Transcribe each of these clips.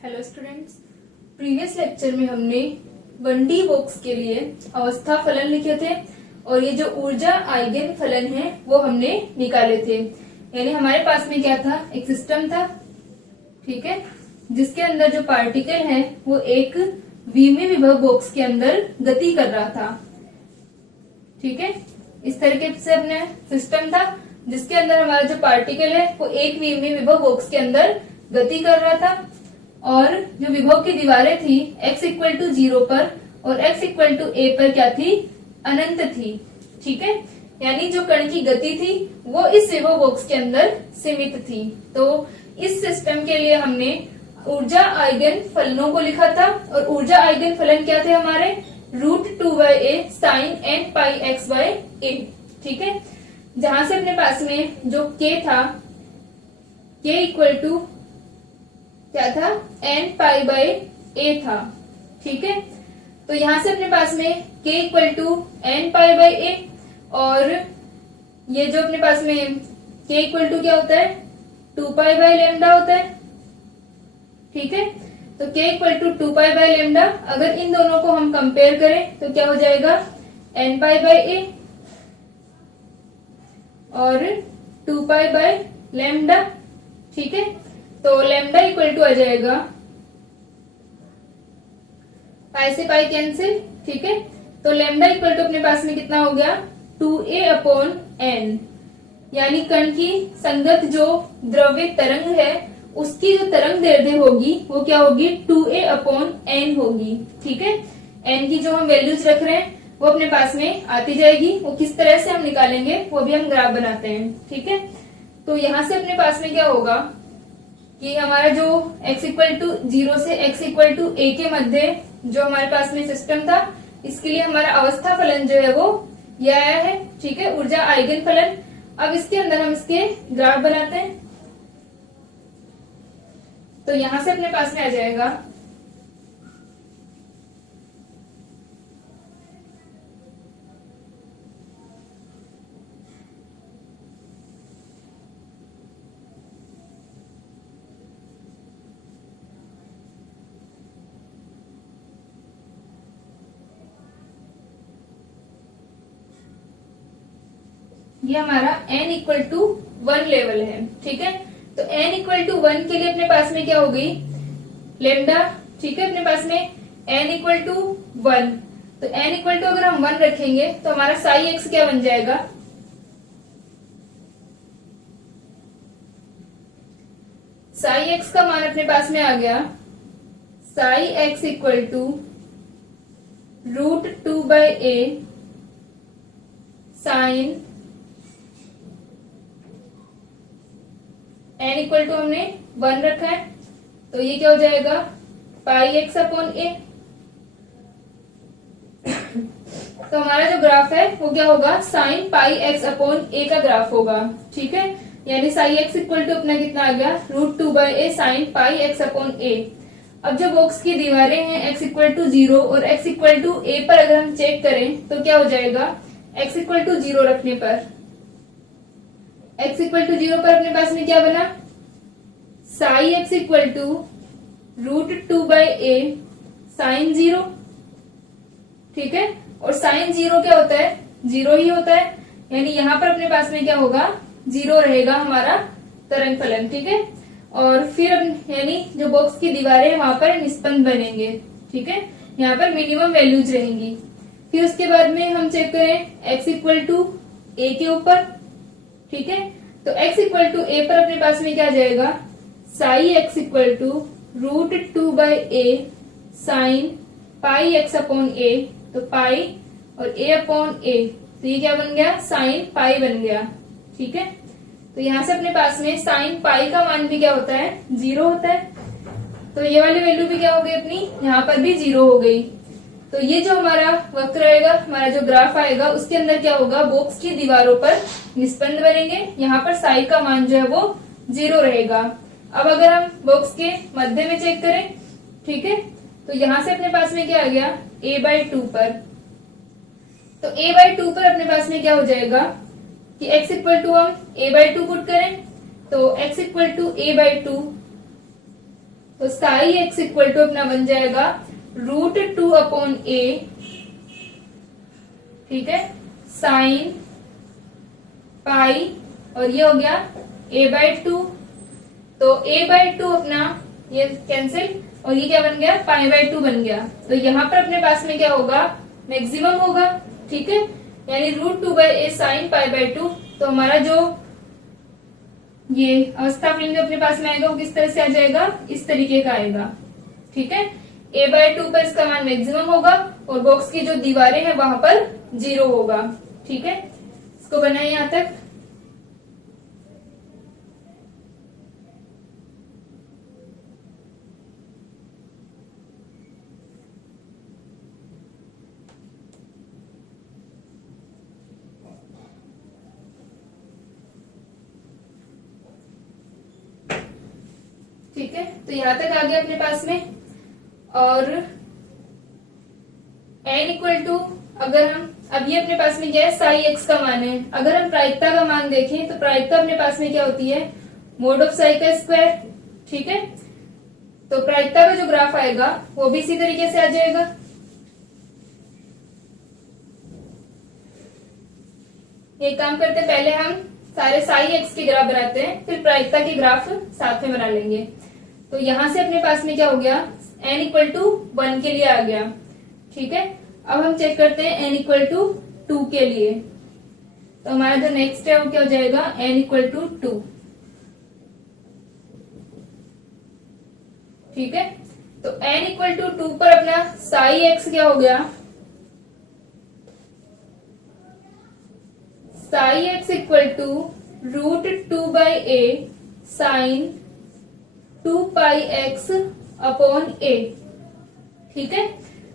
Hello students, previous lecture में हमने 1D box के लिए अवस्था फलन लिखे थे और ये जो ऊर्जा आइगन फलन है वो हमने निकाले थे। यानी हमारे पास में क्या था, एक सिस्टम था, ठीक है, जिसके अंदर जो पार्टिकल है वो एक द्विमीय विभव बॉक्स के अंदर गति कर रहा था। ठीक है, इस तरीके से अपने सिस्टम था जिसके अंदर हमारा जो पार्टिकल है वो एक द्विमीय विभव बॉक्स के अंदर गति कर रहा था और जो विभव की दीवारें थी x इक्वल टू 0 पर और x इक्वल टू a पर क्या थी, अनंत थी। ठीक है, यानी जो कण की गति थी वो इस विभव बॉक्स के अंदर सीमित थी। तो इस सिस्टम के लिए हमने ऊर्जा आइगन फलनों को लिखा था और ऊर्जा आइगन फलन क्या थे हमारे, √2/a sin n pi x by a। ठीक है, जहां से अपने पास में जो k था, k इक्वल टू क्या था, n पाई बाय a था। ठीक है, तो यहां से अपने पास में k equal to n pi by a और ये जो अपने पास में k इक्वल टू क्या होता है, 2 पाई बाय लैम्डा होता है। ठीक है, तो k equal to 2 pi by lambda, अगर इन दोनों को हम कंपेयर करें तो क्या हो जाएगा, n पाई बाय a और 2 पाई बाय लैम्डा। ठीक है, तो लैम्डा इक्वल टू आ जाएगा, पाई से पाई कैंसिल। ठीक है, तो लैम्डा इक्वल टू अपने पास में कितना हो गया, 2a अपॉन n, यानी कण की संगत जो द्रव्य तरंग है उसकी जो तरंग दैर्ध्य होगी वो क्या होगी, 2a अपॉन n होगी। ठीक है, n की जो हम वैल्यूज रख रहे हैं वो अपने पास में आती जाएगी। वो किस तरह से हम निकालेंगे वो भी हम ग्राफ बनाते हैं। ठीक है, तो यहां से अपने पास में क्या होगा कि हमारा जो x इक्वल टू 0 से x इक्वल टू a के मध्य जो हमारे पास में सिस्टम था, इसके लिए हमारा अवस्था फलन जो है वो यह आया है। ठीक है, ऊर्जा आइगन फलन। अब इसके अंदर हम इसके ग्राफ बनाते हैं। तो यहां से अपने पास में आ जाएगा ये हमारा n इक्वल टू 1 लेवल है। ठीक है, तो n इक्वल टू 1 के लिए अपने पास में क्या हो गई, लेमडा। ठीक है, अपने पास में n इक्वल टू 1, तो n इक्वल टू अगर हम 1 रखेंगे तो हमारा साई x क्या बन जाएगा, साई x का मान अपने पास में आ गया, psi x equal to √2/a sine n equal to हमने 1 रखा है, तो ये क्या हो जाएगा, पाई x अपॉन a। तो हमारा जो ग्राफ है वो क्या होगा, sign pi x upon a का ग्राफ होगा। ठीक है, यानी साई x इक्वल टू अपना कितना आ गया, √2/a sine pi x upon a। अब जो बॉक्स की दीवारें हैं x इक्वल टू 0 और x इक्वल टू a पर अगर हम चेक करें तो क्या हो जाएगा, x इक्वल टू 0 रखने पर, x इक्वल टू 0 पर अपने पास में क्या बना, psi x equal to √2/a sine 0। ठीक है, और साइन 0 क्या होता है, 0 ही होता है, यानी यहाँ पर अपने पास में क्या होगा, 0 रहेगा हमारा तरंग फलन। ठीक है, और फिर यानी जो बॉक्स की दीवारें हैं वहां पर निष्पन्द बनेंगे। ठीक है, यहाँ पर मिनिमम वैल्यूज रहेंगी। फिर उसके बाद में हम चेक करें x इक्वल टू a के ऊपर। ठीक है, तो x इक्वल टू a पर अपने पास में क्या आ जाएगा, psi x equal to √2/a sine pi x upon a, तो पाई और a अपॉन a, तो ये क्या बन गया, साइन पाई बन गया। ठीक है, तो यहां से अपने पास में साइन पाई का मान भी क्या होता है, 0 होता है। तो ये वाली वैल्यू भी क्या हो गई अपनी, यहाँ पर भी 0 हो गई। तो ये जो हमारा वक्र रहेगा, हमारा जो ग्राफ आएगा उसके अंदर क्या होगा, बॉक्स की दीवारों पर निष्पन्द बनेंगे। यहाँ पर साई का मान जो है वो 0 रहेगा। अब अगर हम बॉक्स के मध्य में चेक करें, ठीक है, तो यहां से अपने पास में क्या आ गया, a/2 पर, तो a/2 पर अपने पास में क्या हो जाएगा कि x इक्वल टू हम a/2 पुट करें तो x इक्वल टू a/2 तो साई एक्स इक्वल टू अपना बन जाएगा √2/a, ठीक है, साइन पाई, और ये हो गया a/2। तो a/2 अपना ये कैंसिल, और ये क्या बन गया, π/2 बन गया। तो यहाँ पर अपने पास में क्या होगा, मैक्सिमम होगा, ठीक है, यानी √2/a साइन π/2। तो हमारा जो ये अवस्था फलन जो अपने पास में आएगा वो किस तरह से आ जाएगा, इस तरीके का आएगा, ठीक है। a/2 पर इसका मान मैक्सिमम होगा और बॉक्स की जो दीवारें हैं वहां पर 0 होगा, ठीक है। इसको बनाए यहां तक। ठीक है, तो यहां तक आ गया अपने पास में। और n इक्वल टू, अगर हम अब ये अपने पास में क्या है, साई एक्स का मान है। अगर हम प्रायिकता का मान देखें तो प्रायिकता अपने पास में क्या होती है, मोड ऑफ साई का स्क्वायर, ठीक है। तो प्रायिकता का जो ग्राफ आएगा वो भी इसी तरीके से आ जाएगा। एक काम करते, पहले हम सारे साई एक्स के ग्राफ बनाते हैं, फिर प्रायिकता के ग्राफ साथ में बना लेंगे। तो यहां से अपने पास में क्या हो गया, n इक्वल टू 1 के लिए आ गया, ठीक है। अब हम चेक करते हैं n इक्वल टू 2 के लिए। तो हमारा जो नेक्स्ट है वो क्या हो जाएगा, n इक्वल टू 2, ठीक है। तो n इक्वल टू 2 पर अपना साई एक्स क्या हो गया, psi x equal to √2/a sine 2πx/a, ठीक है।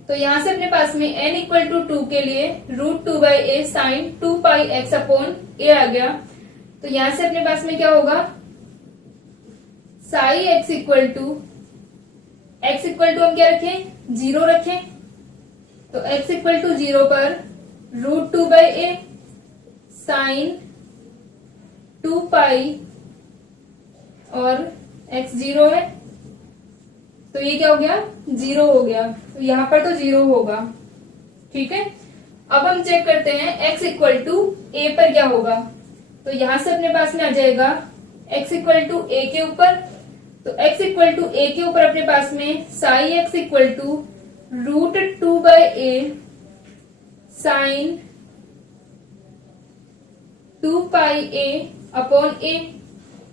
तो यहां से अपने पास में n इक्वल टू 2 के लिए √2/a साइन 2πx/a आ गया। तो यहां से अपने पास में क्या होगा, साई x इक्वल टू हम क्या रखें, 0 रखें। तो x इक्वल टू 0 पर √2/a साइन 2π, और x 0 है तो ये क्या हो गया, 0 हो गया। तो यहां पर तो 0 होगा, ठीक है। अब हम चेक करते हैं x इक्वल टू a पर क्या होगा। तो यहां से अपने पास में आ जाएगा x इक्वल टू a के ऊपर। तो x इक्वल टू a के ऊपर अपने पास में psi x equal to √2/a sine 2πa/a,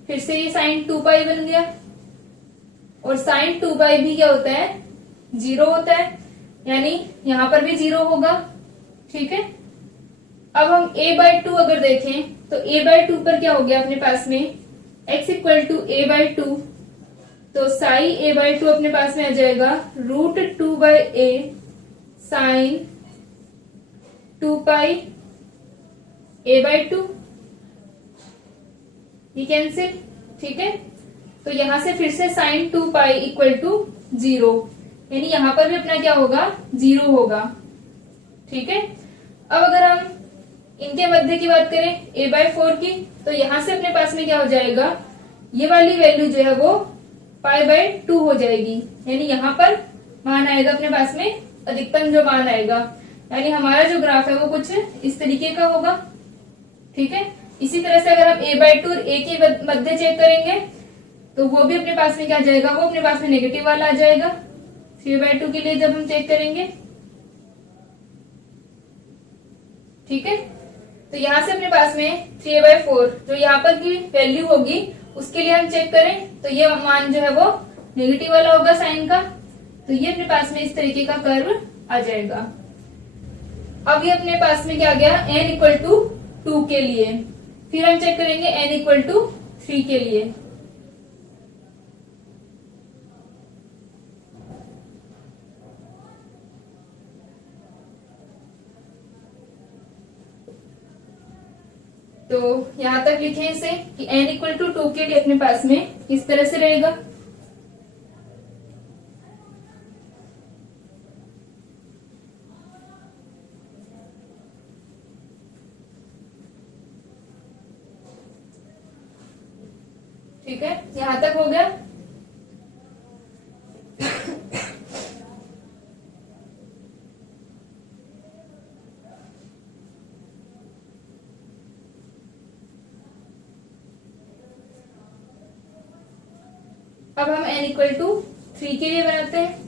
फिर से ये साइन 2π बन गया, और साइन 2π भी क्या होता है, 0 होता है, यानी यहां पर भी 0 होगा, ठीक है। अब हम a/2 अगर देखें तो a/2 पर क्या हो गया अपने पास में, x इक्वल टू a/2। तो साई a/2 अपने पास में आ जाएगा √2/a साइन 2πa/2, ये कैंसिल, ठीक है। तो यहां से फिर से साइन 2π इक्वल टू 0, यानी यहां पर भी अपना क्या होगा, 0 होगा, ठीक है। अब अगर हम इनके मध्य की बात करें a/4 की, तो यहां से अपने पास में क्या हो जाएगा, ये वाली वैल्यू जो है वो π/2 हो जाएगी, यानी यहां पर मान आएगा अपने पास में अधिकतम जो मान आएगा, यानी हमारा जो ग्राफ है वो कुछ इस तरीके का होगा, ठीक है। इसी तरह से अगर हम a/2 और a के मध्य चेक करेंगे तो वो भी अपने पास में क्या आ जाएगा, वो अपने पास में नेगेटिव वाला आ जाएगा 3/2 के लिए जब हम चेक करेंगे, ठीक है। तो यहां से अपने पास में 3/4 जो यहाँ पर की वैल्यू होगी उसके लिए हम चेक करें तो ये मान जो है वो नेगेटिव वाला होगा साइन का। तो ये अपने पास में इस तरीके का कर्व आ जाएगा। अब ये अपने पास में क्या आ गया, n इक्वल टू 2 के लिए। फिर हम चेक करेंगे n इक्वल टू 3 के लिए। तो यहां तक लिखे इसे कि n इक्वल टू 2 के लिए अपने पास में किस तरह से रहेगा। ठीक है, यहां तक हो गया। अब हम n इक्वल टू 3 के लिए बनाते हैं।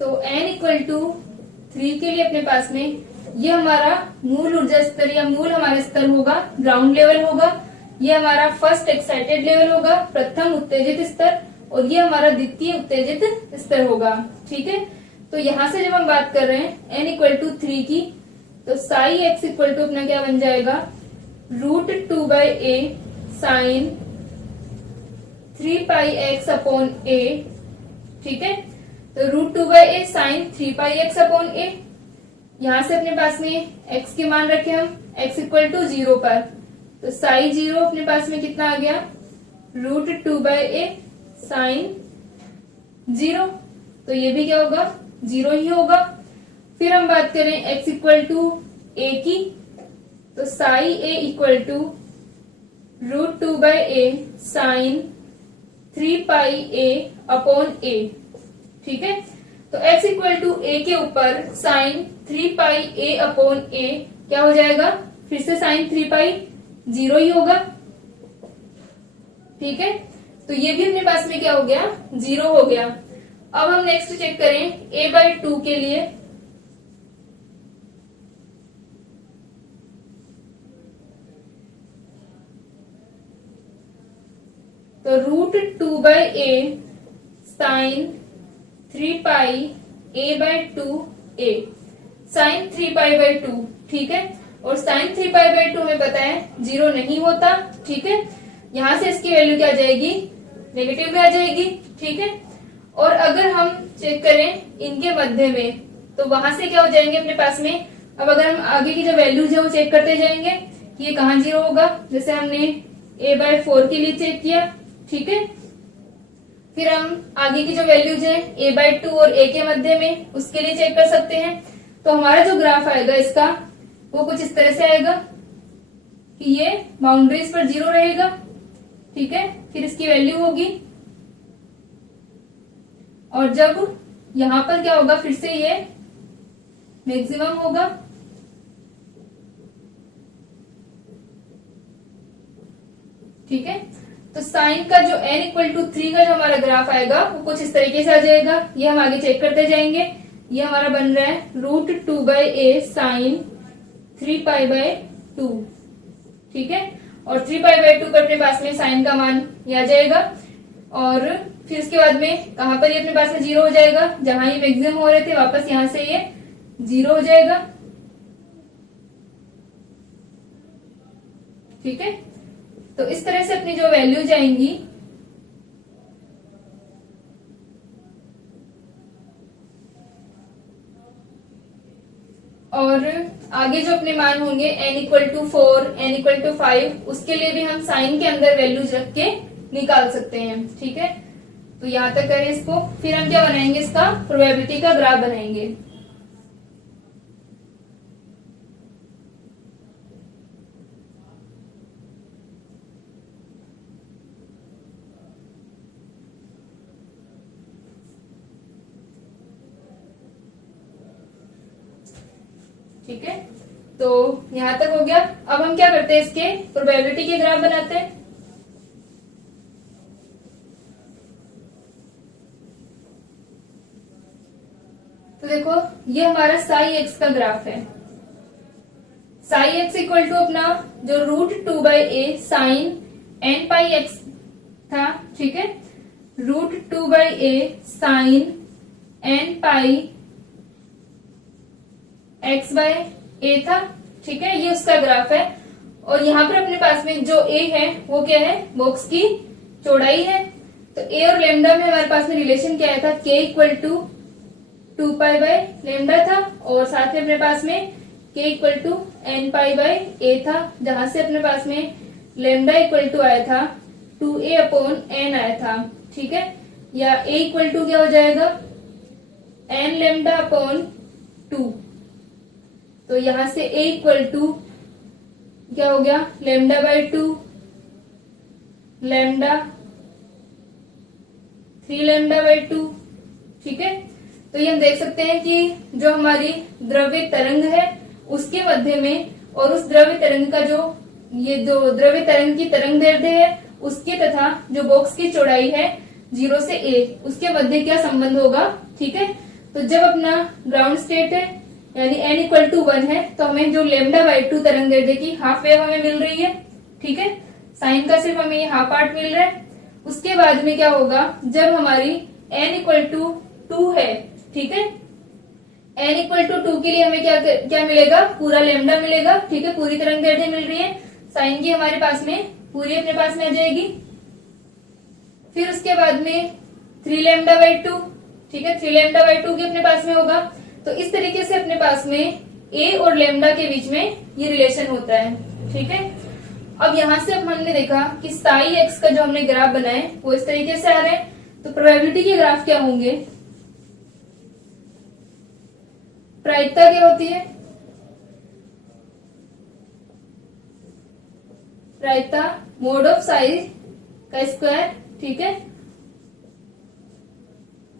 तो n इक्वल टू 3 के लिए अपने पास में ये हमारा मूल ऊर्जा स्तर या मूल हमारा स्तर होगा, ग्राउंड लेवल होगा। ये हमारा फर्स्ट एक्साइटेड लेवल होगा, प्रथम उत्तेजित स्तर, और ये हमारा द्वितीय उत्तेजित स्तर होगा। ठीक है, तो यहां से जब हम बात कर रहे हैं n इक्वल टू 3 की, तो साई x इक्वल टू अपना क्या बन जाएगा, √2/a sign 3πx upon a। ठीक है, तो √2/a sign 3πx upon a। यहां से अपने पास में x के मान रखे हम x इक्वल टू 0 पर, तो साई 0 अपने पास में कितना आ गया, √2/a साइन 0। तो ये भी क्या होगा, 0 ही होगा। फिर हम बात करें x इक्वल टू a की, तो psi a equal to √2/a sine 3πa upon a। ठीक है, तो x इक्वल टू a के ऊपर साइन 3πa अपॉन a क्या हो जाएगा, फिर से साइन 3π 0 ही होगा। ठीक है, तो ये भी अपने पास में क्या हो गया, 0 हो गया। अब हम नेक्स्ट चेक करें a/2 के लिए। तो √2/a साइन 3πa/2a साइन 3π/2। ठीक है, और साइन 3π/2 हमें पता है 0 नहीं होता। ठीक है, यहां से इसकी वैल्यू क्या आ जाएगी, नेगेटिव में आ जाएगी। ठीक है, और अगर हम चेक करें इनके मध्य में, तो वहां से क्या हो जाएंगे अपने पास में। अब अगर हम आगे की जो वैल्यूज है वो चेक करते जाएंगे कि ये कहाँ 0 होगा, जैसे हमने a/4 के लिए चेक किया। ठीक है, फिर हम आगे की जो वैल्यूज है a/2 और a के मध्य में, उसके लिए चेक कर सकते हैं। तो हमारा जो ग्राफ आएगा इसका वो कुछ इस तरह से आएगा कि ये बाउंड्रीज पर 0 रहेगा। ठीक है, फिर इसकी वैल्यू होगी, और जब यहां पर क्या होगा, फिर से ये मैक्सिमम होगा। ठीक है, तो साइन का जो n इक्वल टू 3 का जो हमारा ग्राफ आएगा वो कुछ इस तरीके से आ जाएगा। ये हम आगे चेक करते जाएंगे। ये हमारा बन रहा है √2/a साइन 3π/2। ठीक है, और 3π/2 पर अपने पास में साइन का मान ये आ जाएगा, और फिर इसके बाद में कहां पर ये अपने पास में 0 हो जाएगा, जहां ये मैक्सिमम हो रहे थे वापस यहां से ये 0 हो जाएगा। ठीक है, तो इस तरह से अपनी जो वैल्यू जाएंगी, और आगे जो अपने मान होंगे n equal to 4, n equal to 5, उसके लिए भी हम साइन के अंदर वैल्यूज रख के निकाल सकते हैं। ठीक है, तो यहां तक करें इसको। फिर हम क्या बनाएंगे, इसका प्रोबेबिलिटी का ग्राफ बनाएंगे। ठीक है, तो यहां तक हो गया। अब हम क्या करते हैं, इसके प्रोबेबिलिटी के ग्राफ बनाते हैं। तो देखो ये हमारा साई एक्स का ग्राफ है। साई एक्स इक्वल टू अपना जो √2/a साइन nπx था। ठीक है, √2/a साइन nπ x/a था। ठीक है, ये उसका ग्राफ है। और यहाँ पर अपने पास में जो a है वो क्या है, बॉक्स की चौड़ाई है। तो a और लेमडा में हमारे पास में रिलेशन क्या आया था, k इक्वल टू 2π/λ था, और साथ में अपने पास में k इक्वल टू nπ/a था, जहां से अपने पास में लेमडा इक्वल टू आया था 2a अपॉन n आया था। ठीक है, या a इक्वल टू क्या हो जाएगा, n लेमडा अपॉन 2। तो यहां से a इक्वल टू क्या हो गया, λ/2 लैम्डा 3 λ/2। ठीक है, तो ये हम देख सकते हैं कि जो हमारी द्रव्य तरंग है उसके मध्य में और उस द्रव्य तरंग का जो ये दो द्रव्य तरंग की तरंग दैर्ध्य है उसके तथा जो बॉक्स की चौड़ाई है 0 से a उसके मध्य क्या संबंध होगा। ठीक है, तो जब अपना ग्राउंड स्टेट है यानी n इक्वल टू 1 है तो हमें जो λ/2 तरंग दैर्ध्य की हाफ वेव हमें मिल रही है। ठीक है, साइन का सिर्फ हमें ये हाफ पार्ट मिल रहा है। उसके बाद में क्या होगा, जब हमारी n इक्वल टू 2 है, ठीक है, n इक्वल टू 2 के लिए हमें क्या क्या मिलेगा, पूरा लैम्डा मिलेगा। ठीक है, पूरी तरंग दैर्ध्य मिल रही है, साइन की हमारे पास में पूरी अपने पास में आ जाएगी। फिर उसके बाद में 3λ/2, ठीक है, 3λ/2 के अपने पास में होगा। तो इस तरीके से अपने पास में a और लैम्डा के बीच में ये रिलेशन होता है। ठीक है, अब यहां से अब हमने देखा कि साई एक्स का जो हमने ग्राफ बनाए वो इस तरीके से आ रहे हैं। तो प्रोबेबिलिटी के ग्राफ क्या होंगे, प्रायिकता क्या होती है, प्रायिकता मोड ऑफ साई का स्क्वायर। ठीक है,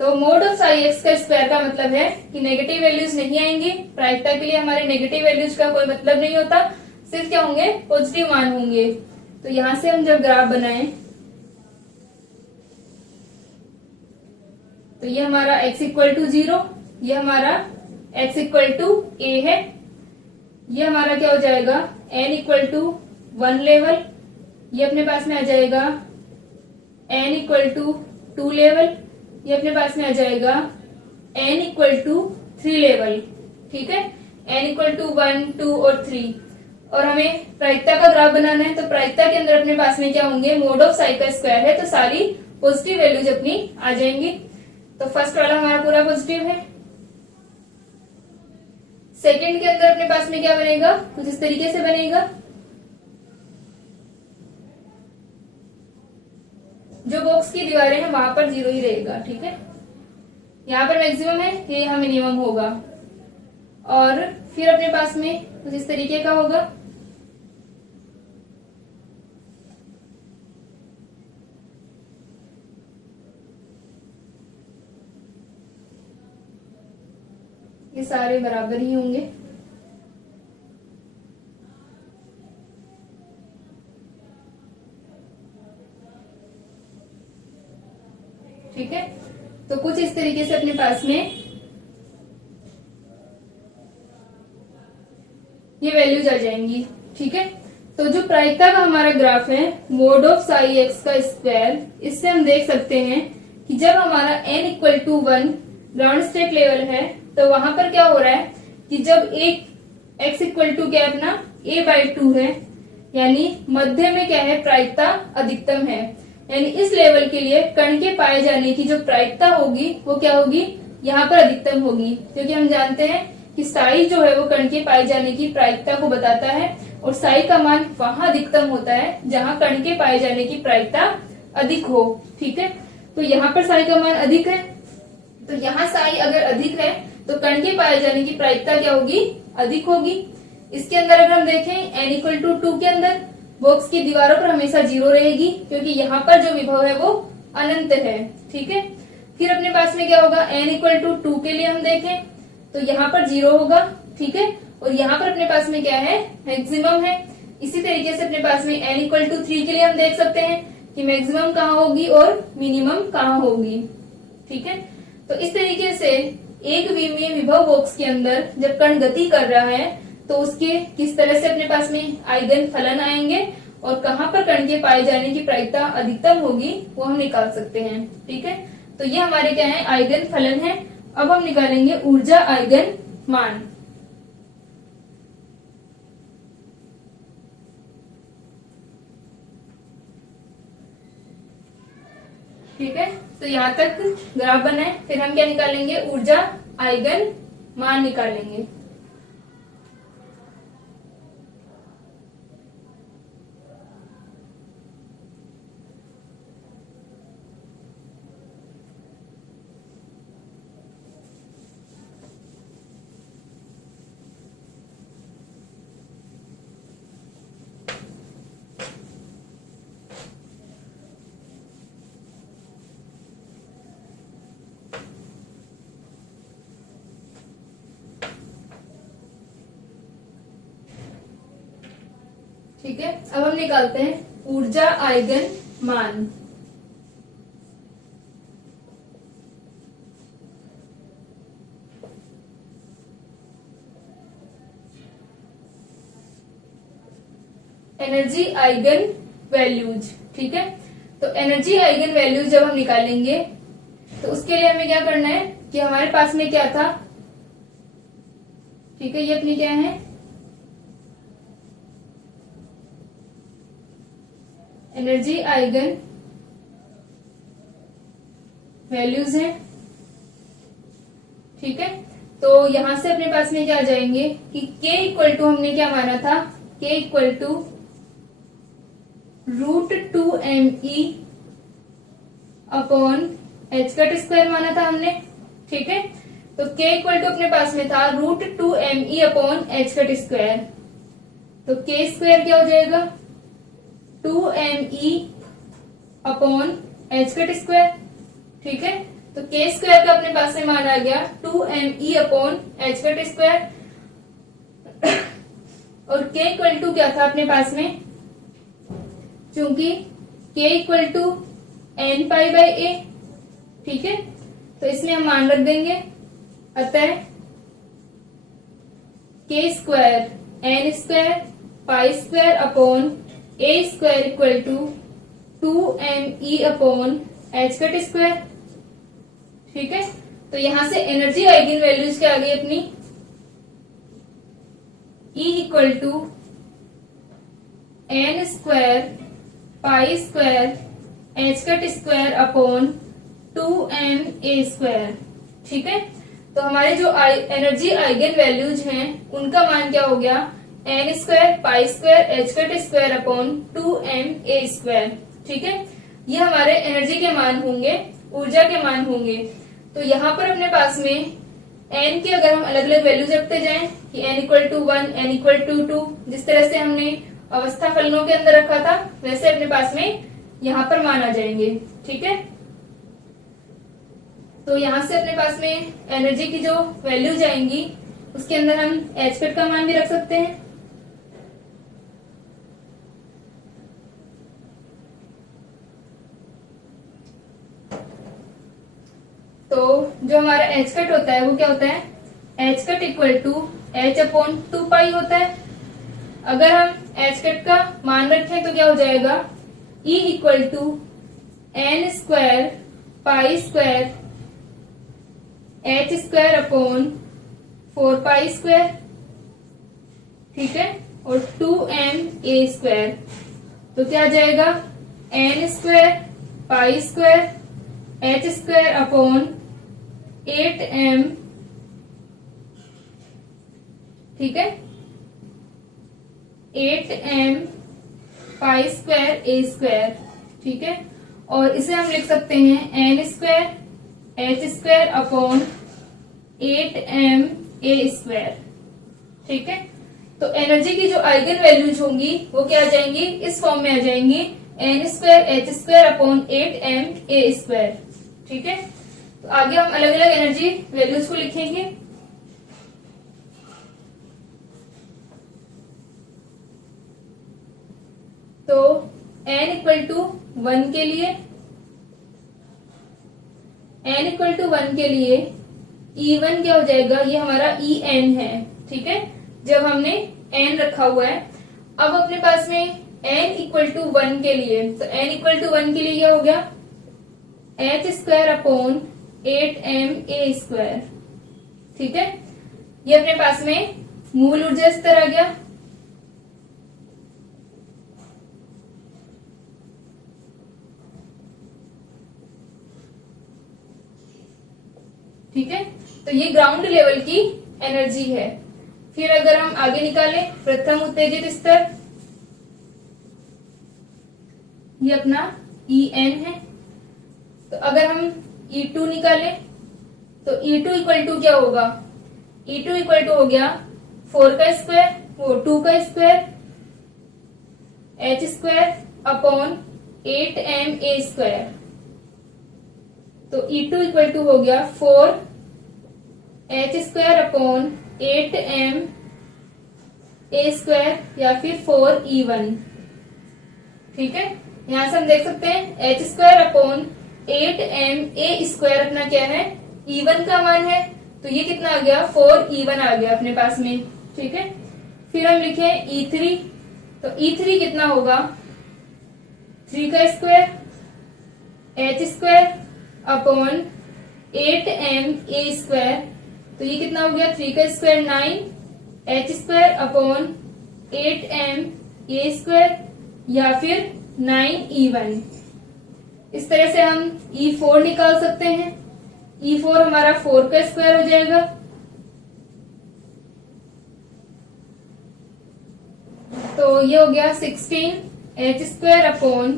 तो मोड ऑफ साई एक्स का स्क्वायर का मतलब है कि नेगेटिव वैल्यूज नहीं आएंगी। प्रायिकता के लिए हमारे नेगेटिव वैल्यूज का कोई मतलब नहीं होता, सिर्फ क्या होंगे, पॉजिटिव मान होंगे। तो यहां से हम जब ग्राफ बनाएं तो ये हमारा x इक्वल टू 0, ये हमारा x इक्वल टू a है, ये हमारा क्या हो जाएगा n इक्वल टू 1 लेवल, ये अपने पास में आ जाएगा n इक्वल टू 2 लेवल, ये अपने पास में आ जाएगा n इक्वल टू 3 लेवल। ठीक है, n इक्वल टू 1, 2 और 3। और हमें प्रायिकता का ग्राफ बनाना है, तो प्रायिकता के अंदर अपने पास में क्या होंगे, मोड ऑफ साई का स्क्वायर है, तो सारी पॉजिटिव वैल्यूज अपनी आ जाएंगी। तो फर्स्ट वाला हमारा पूरा पॉजिटिव है। सेकंड के अंदर अपने पास में क्या बनेगा, कुछ इस तरीके से बनेगा, जो बॉक्स की दीवारें हैं वहां पर 0 ही रहेगा। ठीक है, यहाँ पर मैक्सिमम है, ये यहाँ मिनिमम होगा। और फिर अपने पास में कुछ इस तरीके का होगा। ये सारे बराबर ही होंगे। ठीक है, तो कुछ इस तरीके से अपने पास में ये वैल्यूज आ जाएंगी। ठीक है, तो जो प्रायिकता का हमारा ग्राफ है मोड ऑफ साई एक्स का स्क्वायर, इससे हम देख सकते हैं कि जब हमारा n equal to 1 ground state level है तो वहां पर क्या हो रहा है कि जब एक x इक्वल टू क्या अपना a/2 है, यानी मध्य में क्या है, प्रायिकता अधिकतम है, यानी इस लेवल के लिए कण के पाए जाने की जो प्रायिकता होगी वो क्या होगी, यहाँ पर अधिकतम होगी। क्योंकि हम जानते हैं कि साई जो है वो कण के पाए जाने की प्रायिकता को बताता है, और साई का मान वहां अधिकतम होता है जहां कण के पाए जाने की प्रायिकता अधिक हो। ठीक है, तो यहाँ पर साई का मान अधिक है, तो यहाँ साई अगर अधिक है तो कण के पाए जाने की प्रायिकता क्या होगी, अधिक होगी। इसके अंदर अगर हम देखें n इक्वल टू 2 के अंदर बॉक्स की दीवारों पर हमेशा 0 रहेगी, क्योंकि यहाँ पर जो विभव है वो अनंत है। ठीक है, फिर अपने पास में क्या होगा, n इक्वल टू 2 के लिए हम देखें तो यहाँ पर 0 होगा। ठीक है, और यहाँ पर अपने पास में क्या है, मैक्सिमम है। इसी तरीके से अपने पास में n इक्वल टू 3 के लिए हम देख सकते हैं कि मैक्सिमम कहाँ होगी और मिनिमम कहाँ होगी। ठीक है, तो इस तरीके से एक विमीय विभव बॉक्स के अंदर जब कण गति कर रहा है तो उसके किस तरह से अपने पास में आइगन फलन आएंगे और कहाँ पर कण के पाए जाने की प्रायिकता अधिकतम होगी वो हम निकाल सकते हैं। ठीक है, तो ये हमारे क्या है, आइगन फलन है। अब हम निकालेंगे ऊर्जा आइगन मान। ठीक है, तो यहाँ तक ग्राफ बना है, फिर हम क्या निकालेंगे, ऊर्जा आइगन मान निकालेंगे। ठीक है, अब हम निकालते हैं ऊर्जा आइगन मान। Energy eigen values. ठीक है, तो एनर्जी आइगन वैल्यूज जब हम निकालेंगे तो उसके लिए हमें क्या करना है कि हमारे पास में क्या था। ठीक है, ये अपनी क्या है, एनर्जी आइगन वैल्यूज है। ठीक है, तो यहां से अपने पास में क्या आ जाएंगे कि k इक्वल टू हमने क्या माना था, k equal to √2me upon h cut square माना था हमने। ठीक है, तो k इक्वल टू अपने पास में था √2me upon h cut square, तो k स्क्वायर क्या हो जाएगा 2me upon h cut square. ठीक है, तो k स्क्वायर का अपने पास में मान आ गया 2me upon h cut square और k इक्वल टू क्या था अपने पास में, चूंकि k equal to n pi by a। ठीक है, तो इसमें हम मान रख देंगे, अतः k square n square pi square upon a square equal to 2me upon h cut square. ठीक है, तो यहां से एनर्जी आइगन वैल्यूज क्या आ गई अपनी, E equal to n square pi square h cut square upon 2ma square. ठीक है, तो हमारे जो एनर्जी आइगन वैल्यूज हैं उनका मान क्या हो गया, n स्क्वायर पाई square h cut square upon 2ma square. ठीक है, ये हमारे एनर्जी के मान होंगे, ऊर्जा के मान होंगे। तो यहाँ पर अपने पास में n की अगर हम अलग अलग वैल्यूज रखते जाएं कि n equal to 1, n equal to 2, जिस तरह से हमने अवस्था फलनों के अंदर रखा था वैसे अपने पास में यहाँ पर मान आ जाएंगे। ठीक है, तो यहाँ से अपने पास में एनर्जी की जो वैल्यूज आएंगी उसके अंदर हम h कट का मान भी रख सकते हैं। तो जो हमारा h कट होता है वो क्या होता है, h cut equal to h upon 2 pi होता है। अगर हम h कट का मान रखें तो क्या हो जाएगा, E equal to n square pi square h square upon 4 pi square. ठीक है, और 2ma स्क्वायर, तो क्या आ जाएगा n स्क्वायर पाई square h square upon 8m। ठीक है, 8m pi square a square. ठीक है, और इसे हम लिख सकते हैं n square h square upon 8m a square. ठीक है, तो एनर्जी की जो आइगन वैल्यूज होंगी वो क्या आ जाएंगी, इस फॉर्म में आ जाएंगी n square h square upon 8m a square. ठीक है, तो आगे हम अलग अलग एनर्जी वैल्यूज को लिखेंगे। तो n इक्वल टू 1 के लिए, n इक्वल टू 1 के लिए E1 क्या हो जाएगा, ये हमारा En है। ठीक है, जब हमने n रखा हुआ है। अब अपने पास में n इक्वल टू 1 के लिए, तो n इक्वल टू 1 के लिए क्या हो गया, h square upon 8ma square. ठीक है, ये अपने पास में मूल ऊर्जा स्तर आ गया। ठीक है, तो ये ग्राउंड लेवल की एनर्जी है। फिर अगर हम आगे निकालें प्रथम उत्तेजित स्तर, ये अपना En है। तो अगर हम E2 निकालें तो E2 इक्वल टू क्या होगा, E2 इक्वल टू हो गया 4 का स्क्वायर, वो 2 का square h square upon 8ma square. तो E2 इक्वल टू हो गया 4 h स्क्वायर अपॉन 8ma ए स्क्वायर या फिर 4E1। ठीक है, यहां से हम देख सकते हैं एच स्क्वायर अपॉन 8m ए स्क्वायर अपना क्या है, E1 का मान है। तो ये कितना आ गया, 4E1 आ गया अपने पास में। ठीक है, फिर हम लिखे E3, तो E3 कितना होगा, 3 का square h square upon 8m ए स्क्वायर। तो ये कितना हो गया, 3 का square 9 H square upon 8m ए स्क्वायर या फिर 9E1। इस तरह से हम E4 निकाल सकते हैं। E4 हमारा 4 का स्क्वायर हो जाएगा, तो ये हो गया 16 एच स्क्वायर अपॉन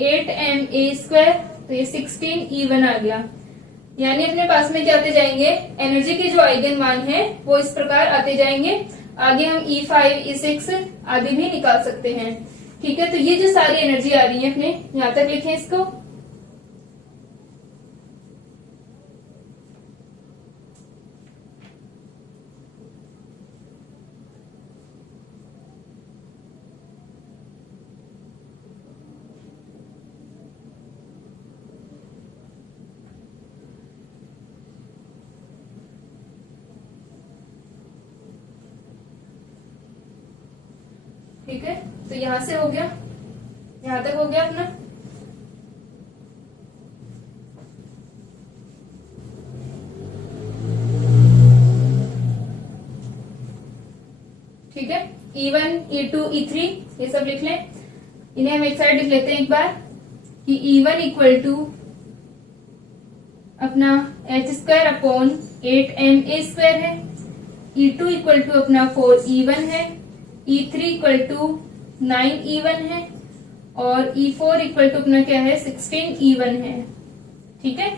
8m ए स्क्वायर। तो ये 16E1 आ गया। यानी अपने पास में क्या आते जाएंगे, एनर्जी के जो आइगन मान है वो इस प्रकार आते जाएंगे। आगे हम E5 E6 आदि भी निकाल सकते हैं। ठीक है, तो ये जो सारी एनर्जी आ रही है अपने यहां तक लिखें इसको। ठीक है, तो यहां से हो गया, यहां तक हो गया अपना। ठीक है, E1 E2 E3 ये सब लिख लें। इन्हें हम एक साइड लिख लेते हैं एक बार कि E1 इक्वल टू अपना एच स्क्वायर अपॉन 8m ए स्क्वायर है, E2 इक्वल टू अपना 4E1 है, E3 इक्वल टू 9E1 है और E4 इक्वल टू अपना क्या है, 16E1 है। ठीक है,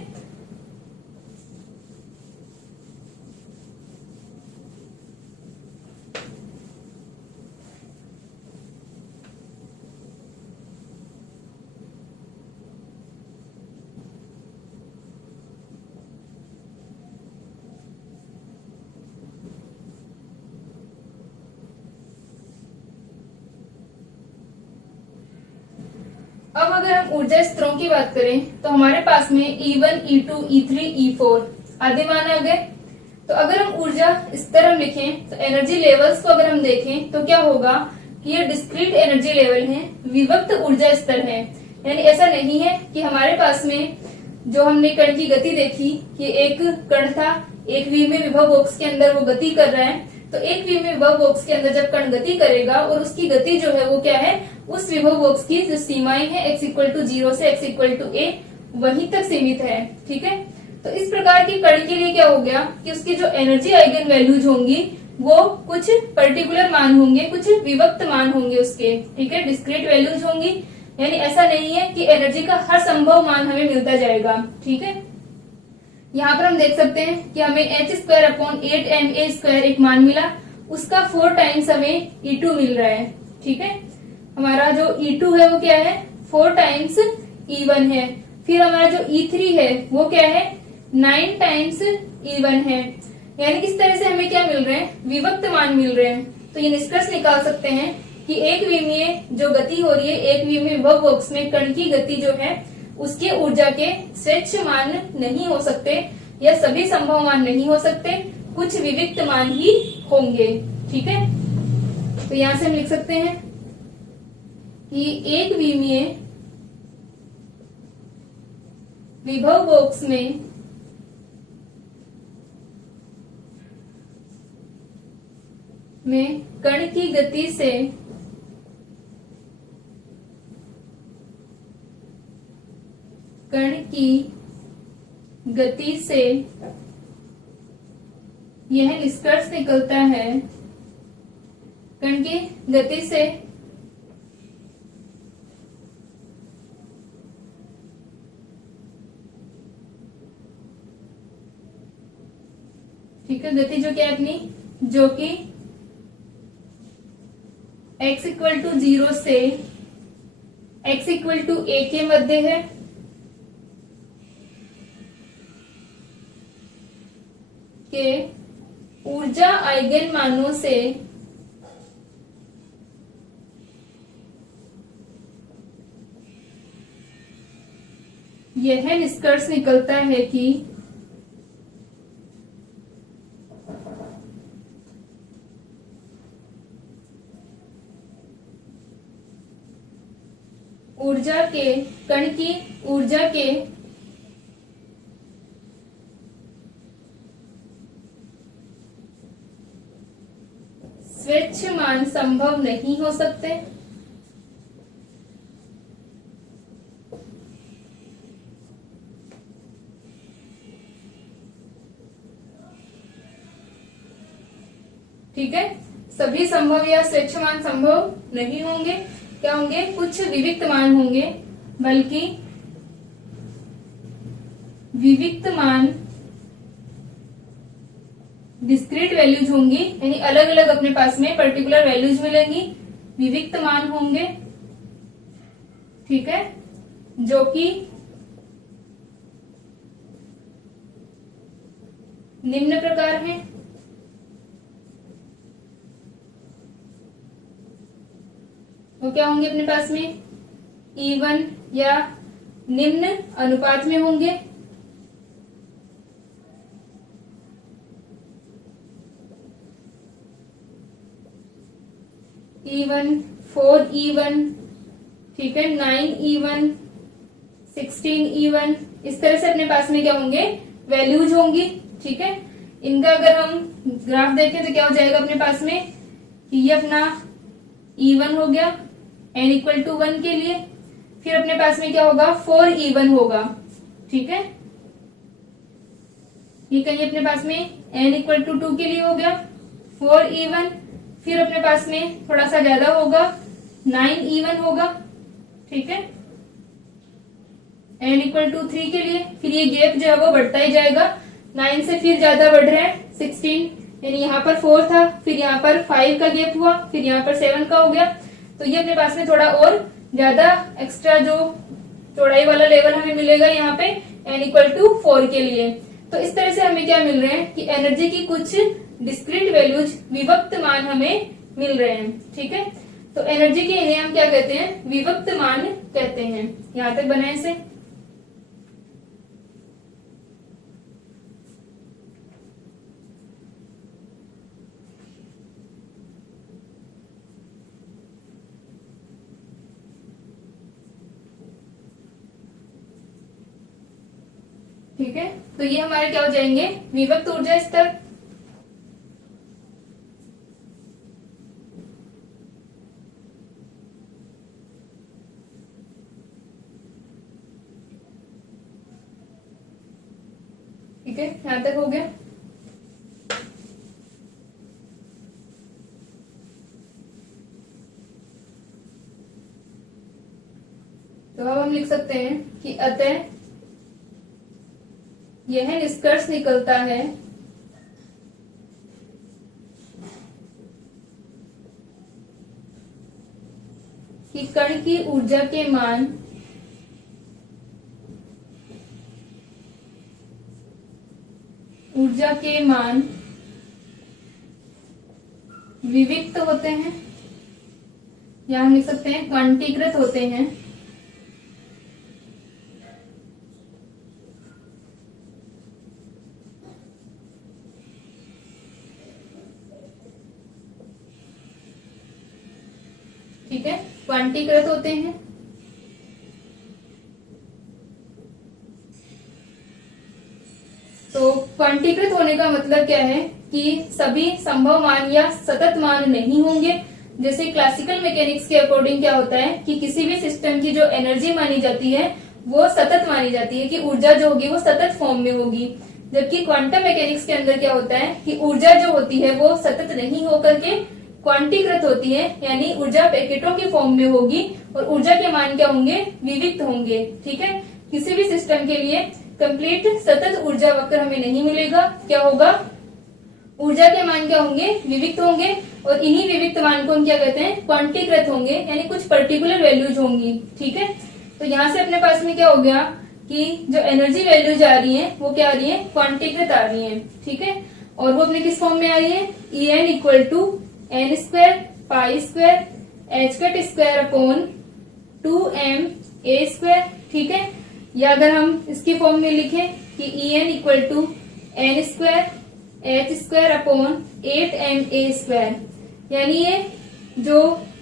अब अगर हम ऊर्जा स्तरों की बात करें तो हमारे पास में E1 E2 E3 E4 आदि मान आ गए। तो अगर हम ऊर्जा स्तर हम लिखें तो एनर्जी लेवल्स को अगर हम देखें तो क्या होगा कि ये डिस्क्रीट एनर्जी लेवल हैं, विभक्त ऊर्जा स्तर है। यानी ऐसा नहीं है कि हमारे पास में जो हमने कण की गति देखी कि एक कण था, एक v में विभव बॉक्स के अंदर वो गति कर रहा है। तो एक v में विभव बॉक्स के अंदर जब कण गति करेगा और उसकी गति जो है वो क्या है, उस विभव बॉक्स की जो सीमाएं हैं x इक्वल टू 0 से x इक्वल टू a वहीं तक सीमित है। ठीक है, तो इस प्रकार की कण के लिए क्या हो गया कि उसकी जो एनर्जी आइगन वैल्यूज होंगी वो कुछ पर्टिकुलर मान होंगे, कुछ विभक्त मान होंगे उसके। ठीक है, डिस्क्रीट वैल्यूज होंगी। यानी ऐसा नहीं है कि एनर्जी का हर संभव मान हमें मिलता जाएगा। ठीक है, यहाँ पर हम देख सकते हैं कि हमें एच स्क्वायर अपॉन 8m ए स्क्वायर एक मान मिला, उसका 4 टाइम्स हमें E2 मिल रहा है। ठीक है, हमारा जो E2 है वो क्या है, 4 टाइम्स E1 है। फिर हमारा जो E3 है वो क्या है, 9 टाइम्स E1 है। यानी किस तरह से हमें क्या मिल रहे हैं, विभक्त मान मिल रहे हैं। तो ये निष्कर्ष निकाल सकते हैं कि एक v में जो गति हो रही है, एक v में विभव बॉक्स में कण की गति जो है उसके ऊर्जा के स्वच्छ मान नहीं हो सकते या सभी संभव मान नहीं हो सकते, कुछ विविक्त मान ही होंगे। ठीक है, तो यहां से हम लिख सकते हैं कि एक v में विभव बॉक्स में कण की गति से यह निष्कर्ष निकलता है, कण की गति से ठीक है, गति जो क्या है अपनी, जो कि x इक्वल टू 0 से x इक्वल टू a के मध्य है। के ऊर्जा आइगन मानों से यह निष्कर्ष निकलता है कि कण की ऊर्जा के स्वच्छ मान संभव नहीं हो सकते। ठीक है, सभी संभव या स्वच्छ मान संभव नहीं होंगे। क्या होंगे? कुछ विविक्त मान होंगे, बल्कि विविक्त मान डिस्क्रीट वैल्यूज होंगी, यानी अलग अलग अपने पास में पर्टिकुलर वैल्यूज मिलेंगी, विविक्त मान होंगे। ठीक है, जो कि निम्न प्रकार हैं। वो क्या होंगे अपने पास में? इवन या निम्न अनुपात में होंगे। E1, 4E1, ठीक है, 9E1, 16E1, इस तरह से अपने पास में क्या होंगे? वैल्यूज होंगी। ठीक है, इनका अगर हम ग्राफ देखें तो क्या हो जाएगा अपने पास में कि ये अपना E1 हो गया n इक्वल टू 1 के लिए। फिर अपने पास में क्या होगा? 4E1 होगा। ठीक है, ये कहीं अपने पास में n इक्वल टू 2 के लिए हो गया 4E1। फिर अपने पास में थोड़ा सा ज्यादा होगा 9E1 होगा। ठीक है, n इक्वल टू 3 के लिए। फिर ये गैप जो है वो बढ़ता ही जाएगा, 9 से फिर ज्यादा बढ़ रहा है 16, यानी यहाँ पर 4 था, फिर यहाँ पर 5 का गैप हुआ, फिर यहाँ पर 7 का हो गया। तो ये अपने पास में थोड़ा और ज्यादा एक्स्ट्रा जो चौड़ाई वाला लेवल हमें मिलेगा यहाँ पे n इक्वल टू 4 के लिए। तो इस तरह से हमें क्या मिल रहे हैं कि एनर्जी की कुछ डिस्क्रीट वैल्यूज, विभक्त मान हमें मिल रहे हैं। ठीक है, तो एनर्जी के इन्हें हम क्या कहते हैं? विभक्त मान कहते हैं। यहां तक बनाए इसे। ठीक है, तो ये हमारे क्या हो जाएंगे? विभक्त ऊर्जा स्तर। ठीक है, यहां तक हो गया। तो अब हम लिख सकते हैं कि अतः यह निष्कर्ष निकलता है कि कण की ऊर्जा के मान विविक्त होते हैं, या हम लिख सकते हैं क्वांटीकृत होते हैं। ठीक है, क्वांटीकृत होते हैं। तो क्वांटीकृत होने का मतलब क्या है कि सभी संभव मान या सतत मान नहीं होंगे। जैसे क्लासिकल मैकेनिक्स के अकॉर्डिंग क्या होता है कि किसी भी सिस्टम की जो एनर्जी मानी जाती है वो सतत मानी जाती है, कि ऊर्जा जो होगी वो सतत फॉर्म में होगी। जबकि क्वांटम मैकेनिक्स के अंदर क्या होता है कि ऊर्जा जो होती है वो सतत नहीं होकर के क्वांटीकृत होती है, यानी ऊर्जा पैकेटों की फॉर्म में होगी और ऊर्जा के मान क्या होंगे? विविक्त होंगे। ठीक है, किसी भी सिस्टम के लिए कंप्लीट सतत ऊर्जा वक्र हमें नहीं मिलेगा। क्या होगा? ऊर्जा के मान क्या होंगे? विविक्त होंगे, और इन्हीं विविक्त मान को हम क्या कहते हैं? क्वांटीकृत होंगे, यानी कुछ पर्टिकुलर वैल्यूज होंगी। ठीक है, तो यहाँ से अपने पास में क्या हो गया कि जो एनर्जी वैल्यूज आ रही है वो क्या आ रही है? क्वांटीकृत आ रही है। ठीक है, और वो अपने किस फॉर्म में आ रही है? En equal to n square pi square h cut square upon 2m a square. ठीक है, या अगर हम इसके फॉर्म में लिखें कि E n equal to n square h square upon 8ma², यानी ये जो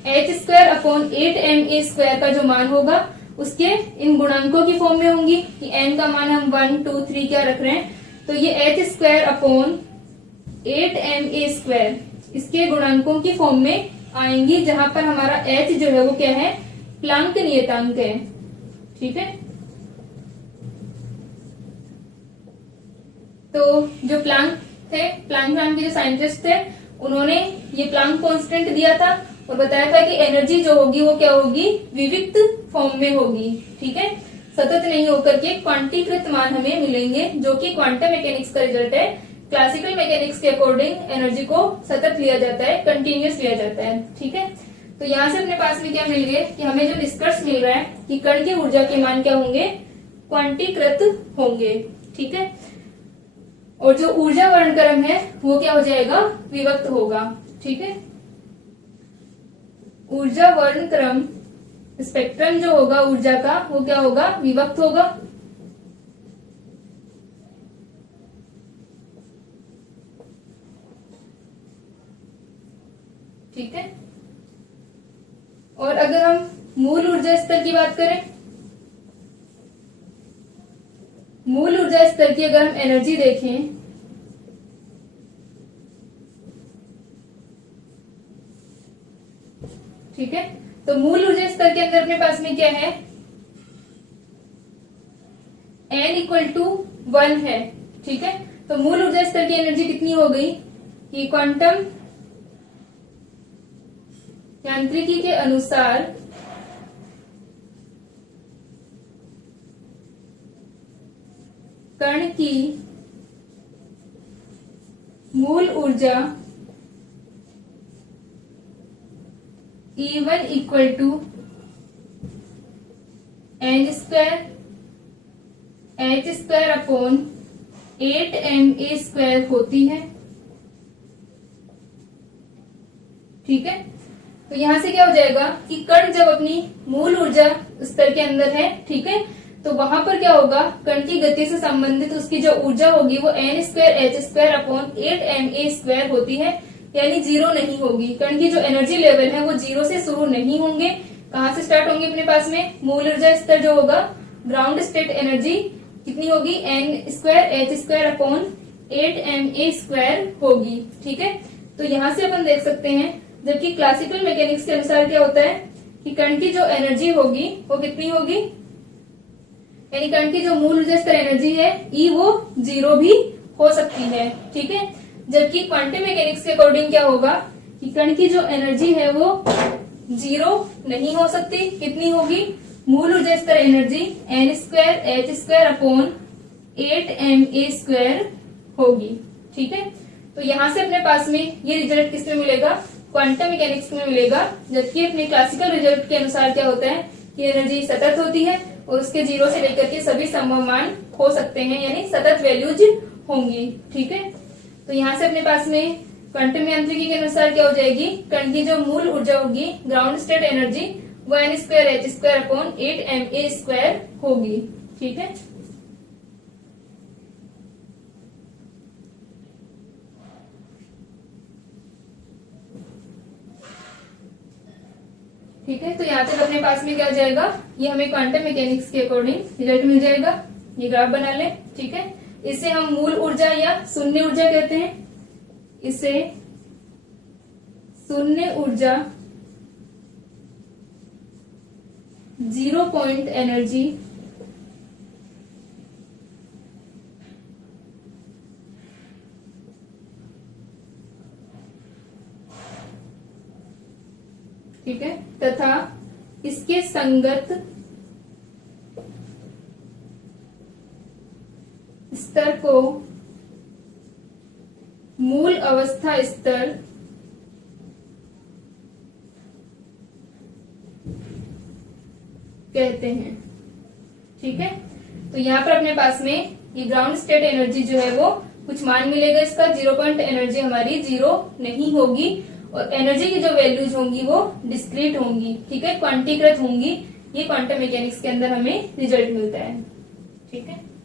एच स्क्वायर अपॉन 8ma² का जो मान होगा उसके इन गुणांकों की फॉर्म में होंगी कि एन का मान हम 1 2 3 क्या रख रहे हैं, तो ये एच स्क्वायर अपॉन 8ma² इसके गुणांकों की फॉर्म में आएंगी, जहां पर हमारा एच जो है वो क्या है, प्लांक नियतांक है। ठीक है, तो जो प्लांक थे, प्लांक नाम के जो साइंटिस्ट थे, उन्होंने ये प्लांक कांस्टेंट दिया था और बताया था कि एनर्जी जो होगी वो क्या होगी, विविक्त फॉर्म में होगी। ठीक है, सतत नहीं होकर के क्वांटीकृत मान हमें मिलेंगे, जो कि क्वांटम मैकेनिक्स का रिजल्ट है। क्लासिकल मैकेनिक्स के अकॉर्डिंग एनर्जी को सतत लिया जाता है, कंटिन्यूस लिया जाता है। ठीक है, तो यहाँ से अपने पास में क्या मिल गया कि हमें जो निष्कर्ष मिल रहा है कि कण की ऊर्जा के मान क्या होंगे, क्वांटीकृत होंगे। ठीक है, और जो ऊर्जा वर्णक्रम है वो क्या हो जाएगा, विभक्त होगा। ठीक है, ऊर्जा वर्णक्रम स्पेक्ट्रम जो होगा ऊर्जा का वो क्या होगा, विभक्त होगा। ठीक है, और अगर हम मूल ऊर्जा स्तर की बात करें, मूल ऊर्जा स्तर की अगर हम एनर्जी देखें, ठीक है, तो मूल ऊर्जा स्तर के अंदर अपने पास में क्या है, n इक्वल टू 1 है। ठीक है, तो मूल ऊर्जा स्तर की एनर्जी कितनी हो गई कि क्वांटम यांत्रिकी के अनुसार कण की मूल ऊर्जा E1 equal to n² h² upon 8ma² होती है। ठीक है, तो यहां से क्या हो जाएगा कि कण जब अपनी मूल ऊर्जा स्तर के अंदर है, ठीक है, तो वहां पर क्या होगा, कण की गति से संबंधित उसकी जो ऊर्जा होगी वो n² h² अपॉन 8ma² होती है, यानी जीरो नहीं होगी। कण की जो एनर्जी लेवल है वो जीरो से शुरू नहीं होंगे। कहां से स्टार्ट होंगे अपने पास में, मूल ऊर्जा स्तर जो होगा, ग्राउंड स्टेट एनर्जी कितनी होगी, n² h² अपॉन 8ma² होगी। ठीक है, तो यहां से अपन देख सकते हैं, जबकि क्लासिकल मैकेनिक्स के अनुसार क्या होता है कि कण की जो एनर्जी होगी वो कितनी होगी, यानी कण की जो मूल ऊर्जा स्तर एनर्जी है E वो जीरो भी हो सकती है। ठीक है, जबकि क्वांटम मैकेनिक्स के अकॉर्डिंग क्या होगा कि कण की जो एनर्जी है वो जीरो नहीं हो सकती। कितनी होगी, मूल ऊर्जा स्तर energy n² h² upon 8ma² होगी। ठीक है, तो यहां से अपने पास में ये रिजल्ट किसमें मिलेगा, क्वांटम मैकेनिक्स में मिलेगा। जबकि अपने क्लासिकल रिजल्ट के अनुसार क्या होता है कि एनर्जी सतत होती है और उसके जीरो से लेकर के सभी संभव मान हो सकते हैं, यानी सतत वैल्यूज होंगी। ठीक है, तो यहाँ से अपने पास में क्वांटम यांत्रिकी के अनुसार क्या हो जाएगी, कण की जो मूल ऊर्जा होगी, ग्राउंड स्टेट एनर्जी, वो n² h² अपॉन 8ma² होगी। ठीक है, ठीक है, तो यहाँ तक अपने पास में क्या हो जाएगा, ये हमें क्वांटम मैकेनिक्स के अकॉर्डिंग रिजल्ट मिल जाएगा। ये ग्राफ बना लें। ठीक है, इसे हम मूल ऊर्जा या शून्य ऊर्जा कहते हैं। इसे शून्य ऊर्जा, जीरो पॉइंट एनर्जी, ठीक है, तथा इसके संगत स्तर को मूल अवस्था स्तर कहते हैं। ठीक है, तो यहाँ पर अपने पास में ये ग्राउंड स्टेट एनर्जी जो है वो कुछ मान मिलेगा इसका, जीरो पॉइंट एनर्जी हमारी जीरो नहीं होगी और एनर्जी की जो वैल्यूज होंगी वो डिस्क्रीट होंगी। ठीक है, क्वांटीकृत होंगी। ये क्वांटम मैकेनिक्स के अंदर हमें रिजल्ट मिलता है। ठीक है।